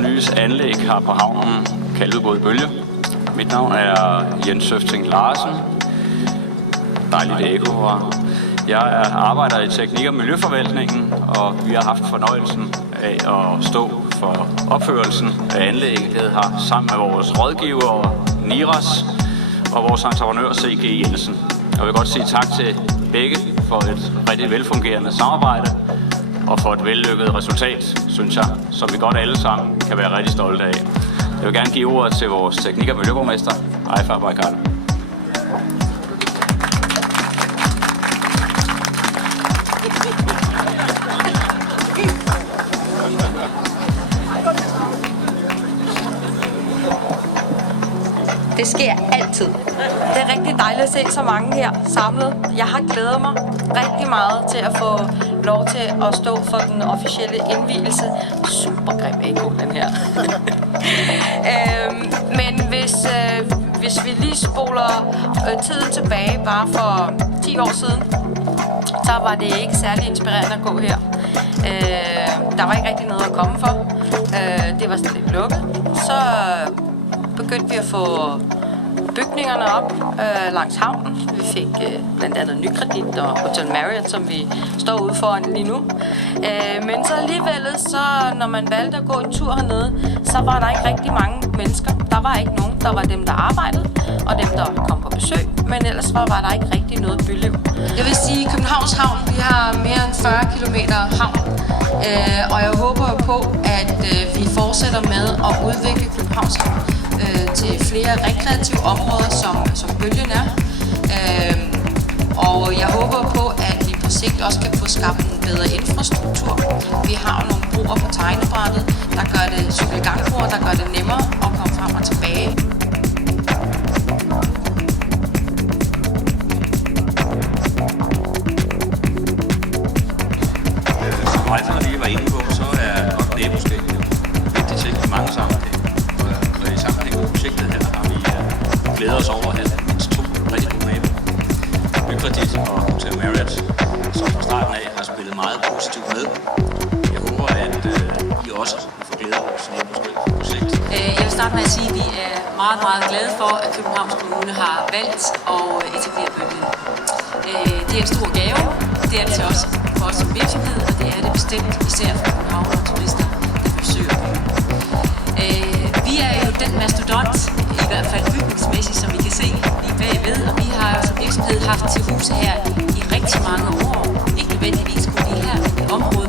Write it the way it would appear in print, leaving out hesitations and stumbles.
Nyes anlæg her på havnen Kalvebod Bølge. Mit navn er Jens Søfting Larsen. Dejligt ekko her. Jeg arbejder i teknik- og miljøforvaltningen, og vi har haft fornøjelsen af at stå for opførelsen af anlægget her sammen med vores rådgiver Niras og vores entreprenør C.G. Jensen. Jeg vil godt sige tak til begge for et rigtig velfungerende samarbejde og for et vellykket resultat, synes jeg, som vi godt alle sammen kan være rigtig stolte af. Jeg vil gerne give ordet til vores teknik- og miljøborgmester, Aifa Baikal. Det sker altid. Det er rigtig dejligt at se så mange her samlet. Jeg har glædet mig rigtig meget til at få lov til at stå for den officielle indvielse. Super grim ekko, den her. Men hvis vi lige spoler tiden tilbage, bare for 10 år siden, så var det ikke særlig inspirerende at gå her. Der var ikke rigtig noget at komme for. Det var sådan lidt lukket. Så begyndte vi at få bygningerne op langs havnen. Vi fik blandt andet Nykredit og Hotel Marriott, som vi står ude foran lige nu. Men så alligevel, så når man valgte at gå en tur hernede, så var der ikke rigtig mange mennesker. Der var ikke nogen. Der var dem, der arbejdede, og dem, der kom på besøg. Men ellers var der ikke rigtig noget byliv. Jeg vil sige, at Københavns Havn, vi har mere end 40 kilometer havn. Og jeg håber på, at vi fortsætter med at udvikle Københavns Havn til flere rekreative områder, som bølgen er. Og jeg håber på, at vi på sigt også kan få skabt en bedre infrastruktur. Vi har jo nogle broer på tegnebrættet, der gør det cykelgangbroer, der gør det nemmere at komme frem og tilbage. Som Rejferne lige var inde på, så er godt naboskab vigtigt til mange sammenhæng. Og i sammenhæng med projektet her har vi glædet os over at have mindst 2 rigtig gode naboer. Nykredit og Hotel Marriott, som fra starten af har spillet meget positivt med. Jeg håber, at I også får glæde af vores naboskab. Jeg vil starte med at sige, at vi er meget, meget glade for, at Københavns Kommune har valgt at etablere bølgen. Det er en stor gave. Det er det til os, for os som virksomhed, og det er det bestemt især for København og turister, der besøger byen. Vi er jo den mastodont, i hvert fald bygningsmæssigt, som vi kan se lige bagved, og vi har jo som virksomhed haft til huse her i rigtig mange år. Ikke nødvendigvis kun lige her, men området